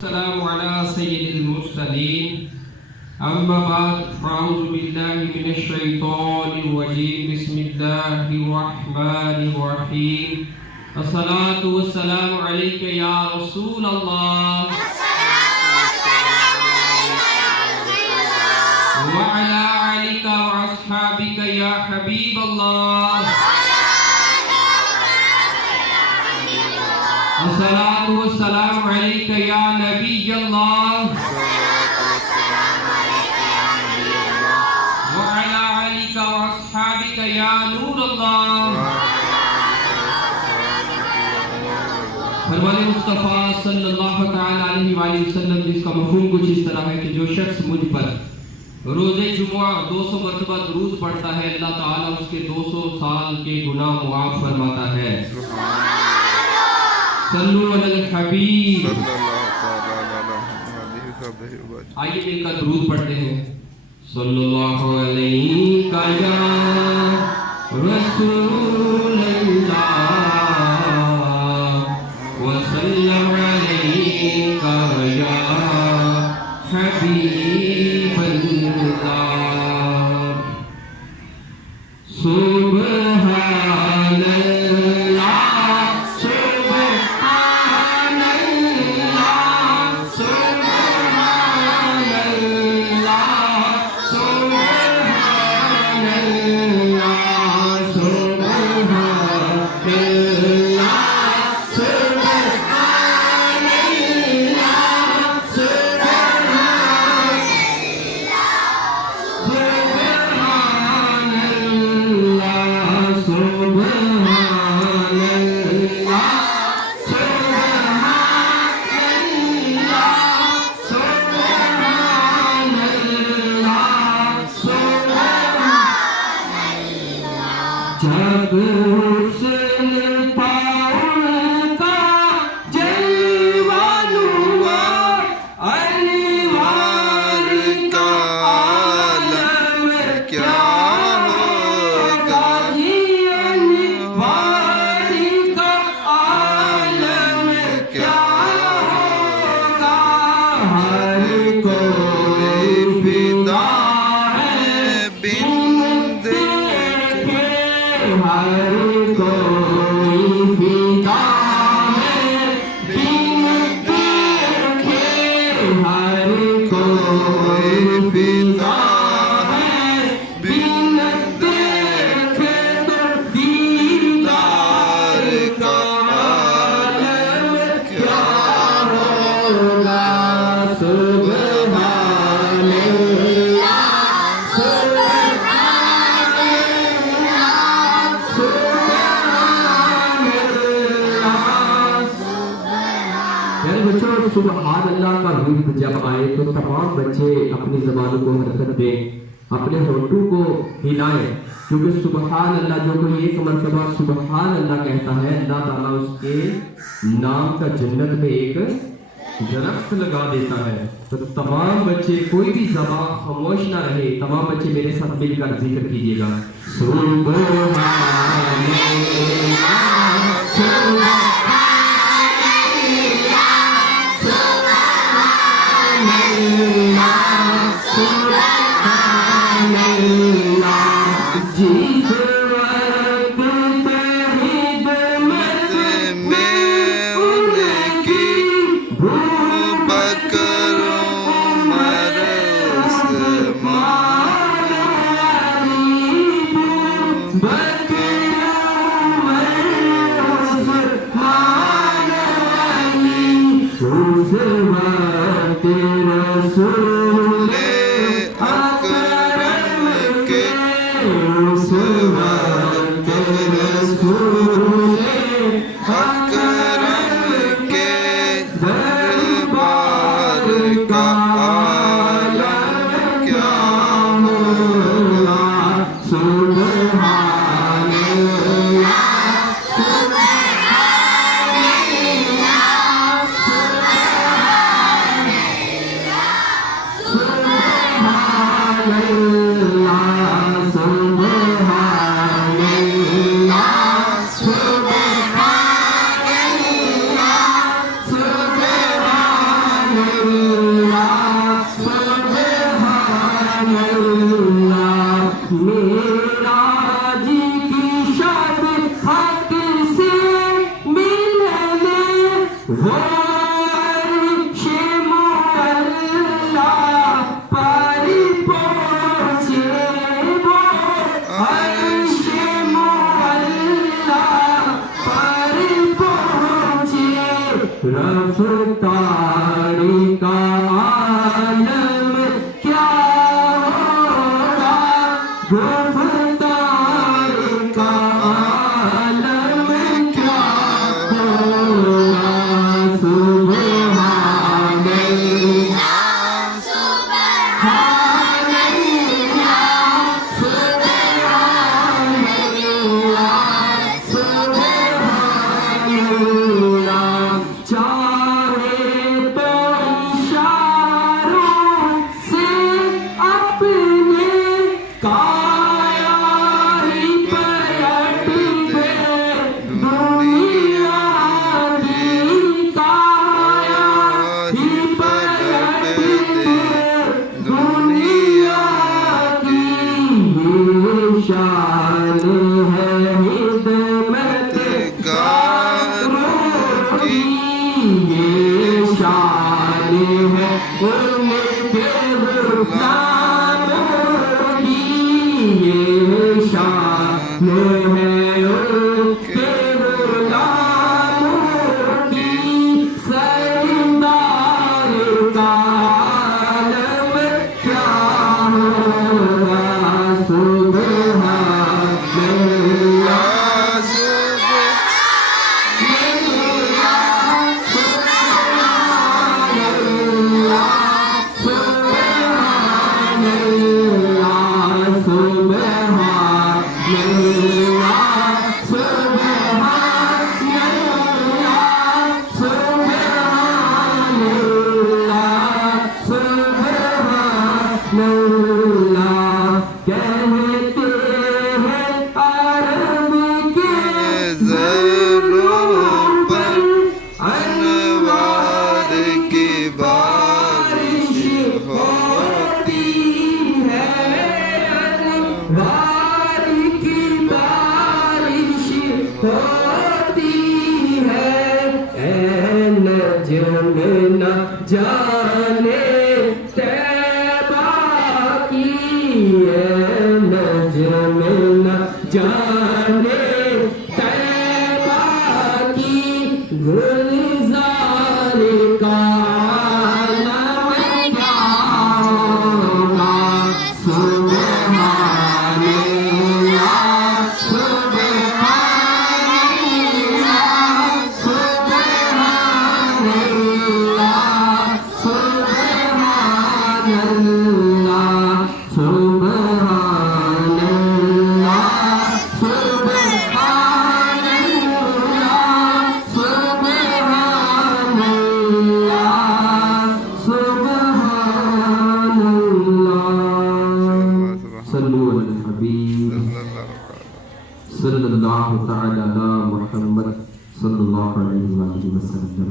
अस्सलामु अला सय्यिदिल मुरसलीन अम्मा बाद अऊज़ु बिल्लाहि मिनश शैतानिर रजीम बिस्मिल्लाहिर रहमानिर रहीम अस्सलातु वस्सलामु अलैका या रसूल अल्लाह व अला आलिका व अस्हाबिका या हबीब अल्लाह अस्सलातु वस्सलामु अलैका या नबी अल्लाह व अला आलिका व अस्हाबिका या नूर अल्लाह। फरमाने मुस्तफ़ा सल्लल्लाहु तआला अलैहि वसल्लम जिसका मफ़हूम कुछ इस तरह है कि जो शख्स मुझ पर रोज़े जुमा 200 मरतबा दुरूद पढ़ता है अल्लाह ताला उसके 200 साल के गुनाह मुआफ़ फरमाता है। सल्लु अलल हबीब। आइए मिलकर दुरूद पढ़ते हैं। सल्लल्लाहु अलैका या रसूलल्लाह व सल्लम अलैका या हबीबल्लाह। जब हुस्न पाऊं का जलवानुआ अनवार का आलम क्या होगा, अनवार का आलम क्या होगा। हर कोई फिदा है बिन हर कोई फिदा है बिन देखे, हर कोई फिदा है बिन देखे। तो दीदार का आलम क्या होगा। बच्चों सुबहान अल्लाह का विर्द जब आए तो तमाम बच्चे अपनी ज़बानों को हरकत दें, अपने होठों को हिलाएं, क्योंकि सुबहान अल्लाह जो कोई एक मरतबा सुबहान अल्लाह कहता है अल्लाह ताला उसके नाम का जन्नत में एक दरख्त लगा देता है। तो तमाम बच्चे कोई भी ज़बान खामोश ना रहे, तमाम बच्चे मेरे साथ मिलकर जिक्र कीजिएगा। मेराज की शब हक से मिलने वो अर्शे मुअल्ला पर पहुंचे, वो अर्शे मुअल्ला पर पहुंचे। रफ्तारी का आलम क्या होगा, रफ्तारी का आलम क्या होगा। सुब्हानल्लाह सुब्हानल्लाह सुब्हानल्लाह सुब्हानल्लाह। चाहे तो इशारों से अपने काया ही पलट दे, दुनिया की काया ही पलट दे, दुनिया की। ये शान है हिदमत गारों की, ये शान है उनके गुलामों की, ये शान है उनके गुलामों की। सरदार का आलम क्या होगा। सुब्हानल्लाह कहते हैं अरब के ज़रों पर अनवार की बारिश होती है, अनवार की बारिश होती है। ऐ नजम न जाने तैबा की, ऐ नजम न जाने तैबा की। गुलजार का आलम क्या होगा। सुब्हानल्लाह सुब्हानल्लाह सुब्हानल्लाह सुब्हानल्लाह सुब्हानल्लाह सुब्हानल्लाह सुब्हानल्लाह। सल्लु अला हबीब सल्लल्लाहु तआला अला मुहम्मद सल्लल्लाहु अलैहि वसल्लम।